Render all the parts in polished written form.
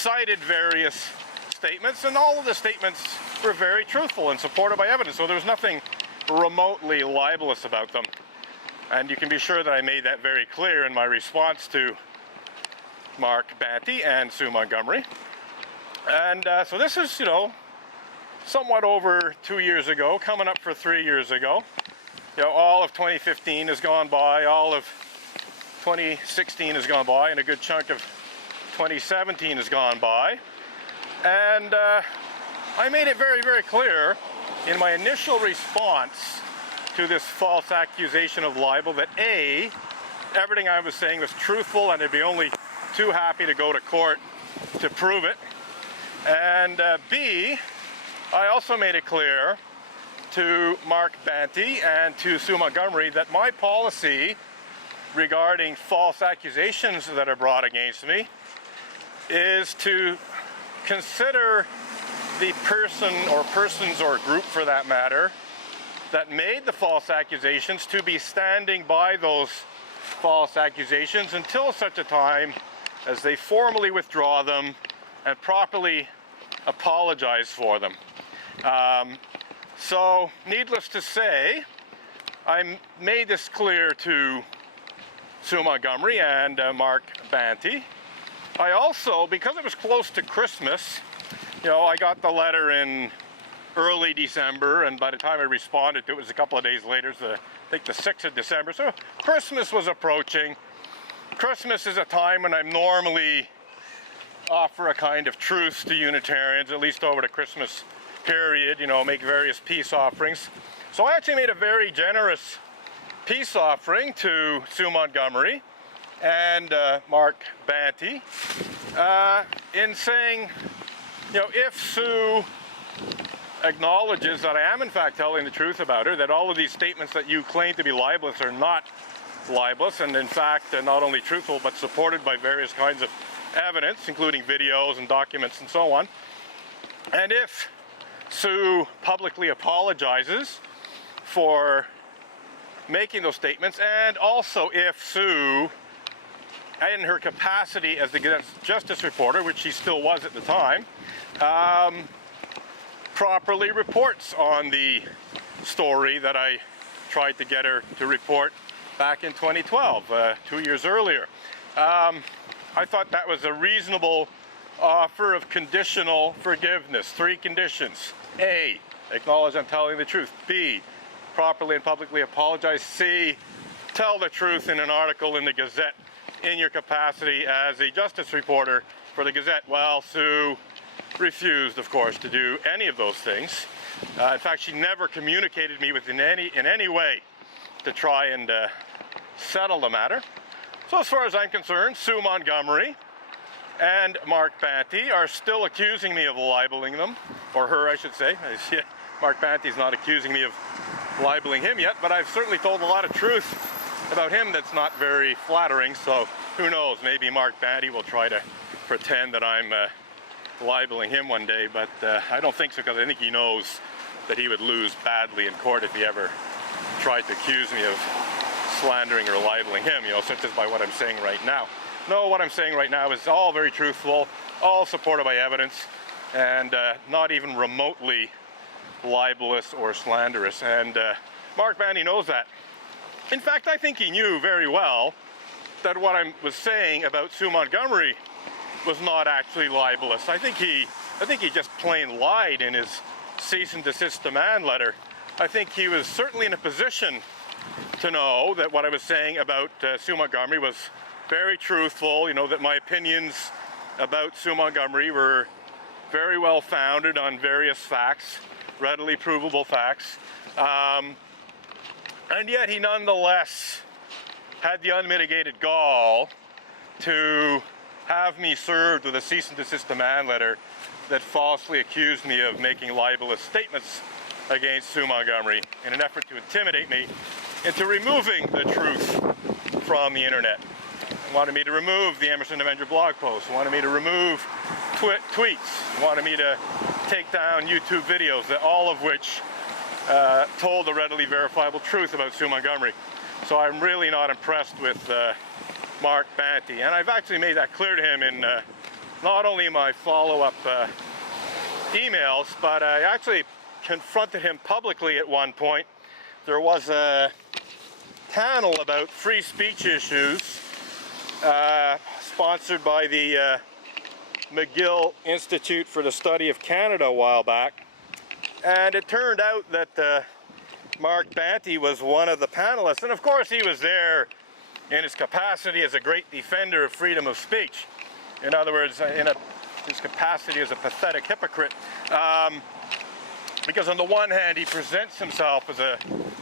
cited various statements, and all of the statements were very truthful and supported by evidence, so there was nothing remotely libelous about them. And you can be sure that I made that very clear in my response to Mark Banty and Sue Montgomery. And so this is, you know, somewhat over 2 years ago, coming up for 3 years ago. You know, all of 2015 has gone by, all of 2016 has gone by, and a good chunk of 2017 has gone by. And I made it very, very clear in my initial response to this false accusation of libel that A, everything I was saying was truthful and I'd be only too happy to go to court to prove it. And B, I also made it clear to Mark Banty and to Sue Montgomery that my policy regarding false accusations that are brought against me is to consider the person or persons or group for that matter that made the false accusations to be standing by those false accusations until such a time as they formally withdraw them and properly apologize for them. So, needless to say, I made this clear to Sue Montgomery and Mark Banty. I also, because it was close to Christmas, you know, I got the letter in early December, and by the time I responded to it, it was a couple of days later, so I think the 6th of December, so Christmas was approaching. Christmas is a time when I normally offer a kind of truce to Unitarians, at least over the Christmas period, you know, make various peace offerings. So I actually made a very generous peace offering to Sue Montgomery and Mark Banty in saying, you know, if Sue acknowledges that I am in fact telling the truth about her, that all of these statements that you claim to be libelous are not libelous, and in fact not only truthful but supported by various kinds of evidence, including videos and documents and so on, and if Sue publicly apologizes for making those statements, and also if Sue, in her capacity as the justice reporter, which she still was at the time, properly reports on the story that I tried to get her to report back in 2012, 2 years earlier. I thought that was a reasonable offer of conditional forgiveness. 3 conditions. A, acknowledge I'm telling the truth. B, properly and publicly apologize. C, tell the truth in an article in the Gazette in your capacity as a justice reporter for the Gazette. Well, Sue refused, of course, to do any of those things. In fact, she never communicated me with in any way to try and settle the matter. So as far as I'm concerned, Sue Montgomery and Mark Banty are still accusing me of libeling them, or her, I should say. Mark Banty's not accusing me of libeling him yet, but I've certainly told a lot of truth about him that's not very flattering, so who knows, maybe Mark Banty will try to pretend that I'm libeling him one day, but I don't think so, because I think he knows that he would lose badly in court if he ever tried to accuse me of slandering or libeling him, you know, such as by what I'm saying right now. No, what I'm saying right now is all very truthful, all supported by evidence, and not even remotely libelous or slanderous, and Mark Banty knows that. In fact, I think he knew very well that what I was saying about Sue Montgomery was not actually libelous. I think he just plain lied in his cease and desist demand letter. I think he was certainly in a position to know that what I was saying about Sue Montgomery was very truthful, you know, that my opinions about Sue Montgomery were very well founded on various facts, readily provable facts, and yet he nonetheless had the unmitigated gall to have me served with a cease and desist demand letter that falsely accused me of making libelous statements against Sue Montgomery in an effort to intimidate me into removing the truth from the internet. Wanted me to remove the Emerson Avenger blog post, wanted me to remove tweets, wanted me to take down YouTube videos, all of which told the readily verifiable truth about Sue Montgomery. So I'm really not impressed with Mark Banty, and I've actually made that clear to him in not only my follow-up emails, but I actually confronted him publicly at one point. There was a panel about free speech issues sponsored by the McGill Institute for the Study of Canada a while back, and it turned out that Mark Banty was one of the panelists, and of course he was there in his capacity as a great defender of freedom of speech. In other words, his capacity as a pathetic hypocrite, because on the one hand he presents himself as a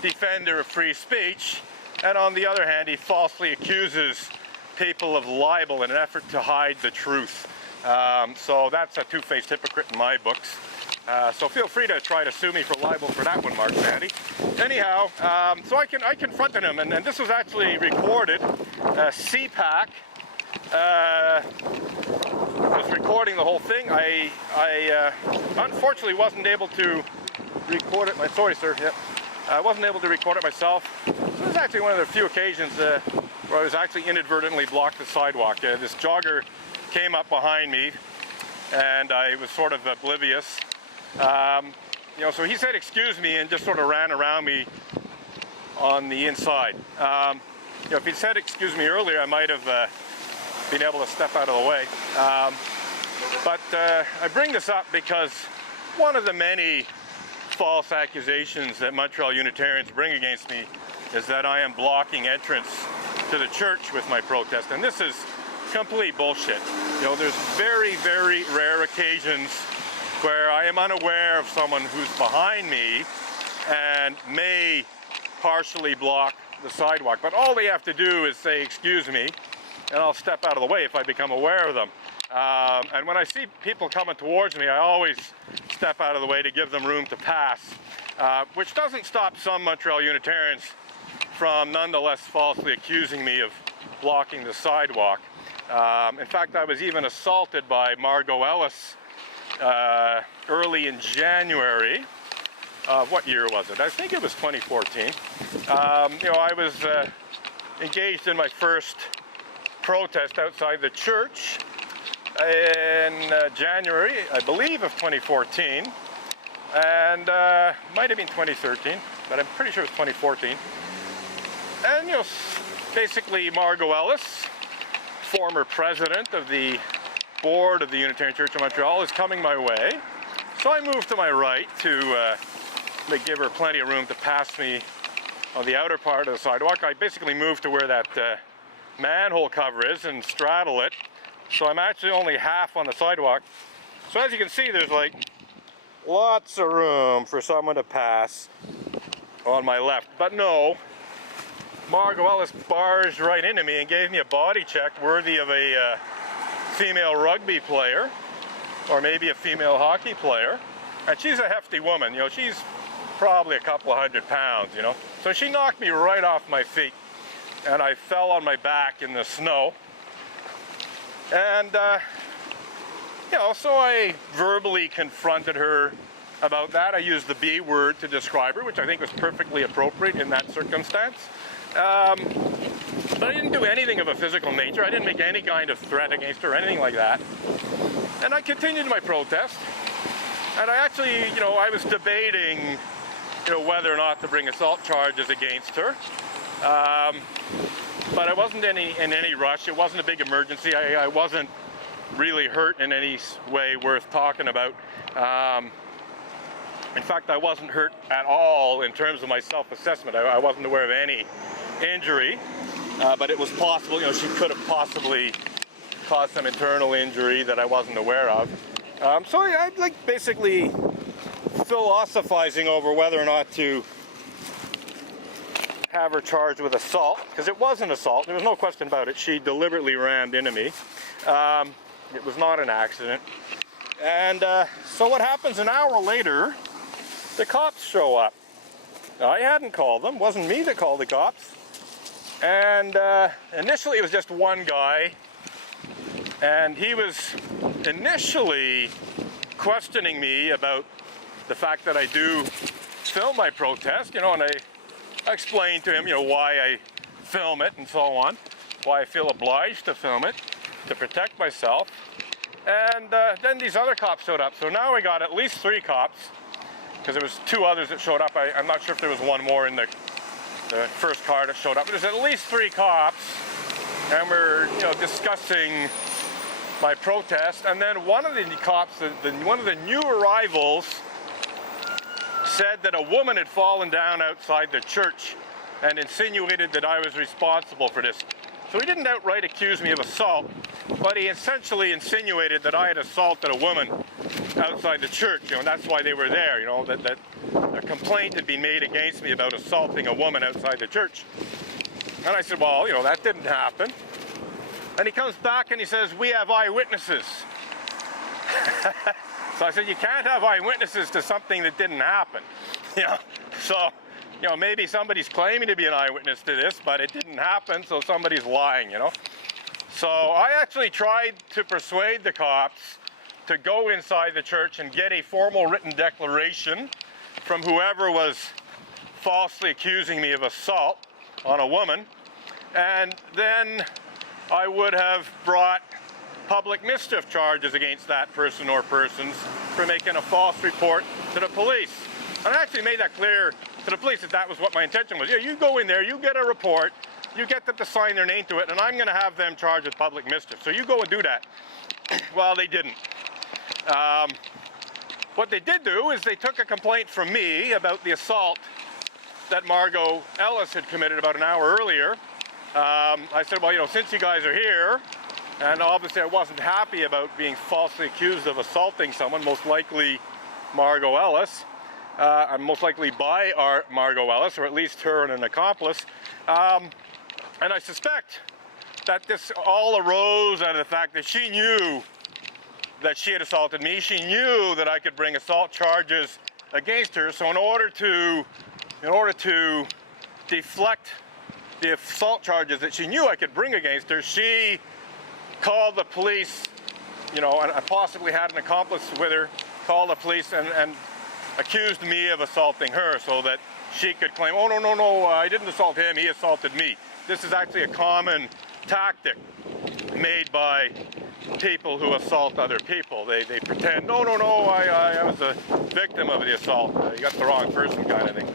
defender of free speech, and on the other hand he falsely accuses people of libel in an effort to hide the truth. So that's a two-faced hypocrite in my books. So feel free to try to sue me for libel for that one, Mark Banty. Anyhow, so I confronted him, and this was actually recorded. CPAC was recording the whole thing. I unfortunately wasn't able to record it. Sorry, sir. Yep. I wasn't able to record it myself. This was actually one of the few occasions where I was actually inadvertently blocked the sidewalk. This jogger came up behind me, and I was sort of oblivious. You know, so he said, "Excuse me," and just sort of ran around me on the inside. You know, if he'd said, "Excuse me," earlier, I might have been able to step out of the way. But I bring this up because one of the many false accusations that Montreal Unitarians bring against me is that I am blocking entrance to the church with my protest, and this is complete bullshit. You know, there's very, very rare occasions where I am unaware of someone who's behind me and may partially block the sidewalk, but all they have to do is say, "Excuse me," and I'll step out of the way if I become aware of them. And when I see people coming towards me, I always step out of the way to give them room to pass, which doesn't stop some Montreal Unitarians from nonetheless falsely accusing me of blocking the sidewalk. In fact, I was even assaulted by Margot Ellis early in January. What year was it? I think it was 2014. You know, I was engaged in my first protest outside the church in January, I believe, of 2014, and might have been 2013, but I'm pretty sure it was 2014. And you know, basically Margot Ellis, former president of the board of the Unitarian Church of Montreal, is coming my way. So I moved to my right to give her plenty of room to pass me on the outer part of the sidewalk. I basically moved to where that manhole cover is and straddle it. So I'm actually only half on the sidewalk. So as you can see, there's like lots of room for someone to pass on my left. But no, Margot Ellis barged right into me and gave me a body check worthy of a female rugby player, or maybe a female hockey player. And she's a hefty woman, you know, she's probably a couple of 100 pounds, you know. So she knocked me right off my feet, and I fell on my back in the snow. And, you know, so I verbally confronted her about that. I used the B word to describe her, which I think was perfectly appropriate in that circumstance. But I didn't do anything of a physical nature. I didn't make any kind of threat against her or anything like that. And I continued my protest. And I actually, you know, I was debating, you know, whether or not to bring assault charges against her. But I wasn't in any rush. It wasn't a big emergency. I wasn't really hurt in any way worth talking about. In fact, I wasn't hurt at all in terms of my self-assessment. I wasn't aware of any injury, but it was possible, you know, she could have possibly caused some internal injury that I wasn't aware of. So I like basically philosophizing over whether or not to have her charged with assault, because it was an assault. There was no question about it. She deliberately rammed into me. It was not an accident. And so what happens an hour later, the cops show up. Now, I hadn't called them. It wasn't me that called the cops. And initially it was just one guy, and he was initially questioning me about the fact that I do film my protest, you know, and I explained to him, you know, why I film it and so on, why I feel obliged to film it, to protect myself. And then these other cops showed up. So now we got at least 3 cops, because there was 2 others that showed up. I'm not sure if there was one more in the first car that showed up, but there's at least 3 cops, and we're discussing my protest. And then one of the cops, one of the new arrivals, said that a woman had fallen down outside the church and insinuated that I was responsible for this. So he didn't outright accuse me of assault, but he essentially insinuated that I had assaulted a woman outside the church, and that's why they were there, that a complaint had been made against me about assaulting a woman outside the church. And I said, well, that didn't happen. And he comes back and he says, we have eyewitnesses. So I said, you can't have eyewitnesses to something that didn't happen. So maybe somebody's claiming to be an eyewitness to this, but it didn't happen, so somebody's lying, So I actually tried to persuade the cops to go inside the church and get a formal written declaration from whoever was falsely accusing me of assault on a woman, and then I would have brought public mischief charges against that person or persons for making a false report to the police. And I actually made that clear to the police that was what my intention was. Yeah, you go in there, you get a report, you get them to sign their name to it, and I'm going to have them charged with public mischief. So you go and do that. Well, they didn't. What they did do is they took a complaint from me about the assault that Margot Ellis had committed about an hour earlier. I said, well, since you guys are here, and obviously I wasn't happy about being falsely accused of assaulting someone, most likely Margot Ellis, most likely by Margot Ellis, or at least her and an accomplice. And I suspect that this all arose out of the fact that she knew that she had assaulted me. She knew that I could bring assault charges against her. So in order to deflect the assault charges that she knew I could bring against her, she called the police, and I possibly had an accomplice with her, called the police and accused me of assaulting her so that she could claim, oh, no, I didn't assault him, he assaulted me. This is actually a common tactic made by people who assault other people. They pretend, no, I was a victim of the assault. You got the wrong person kind of thing.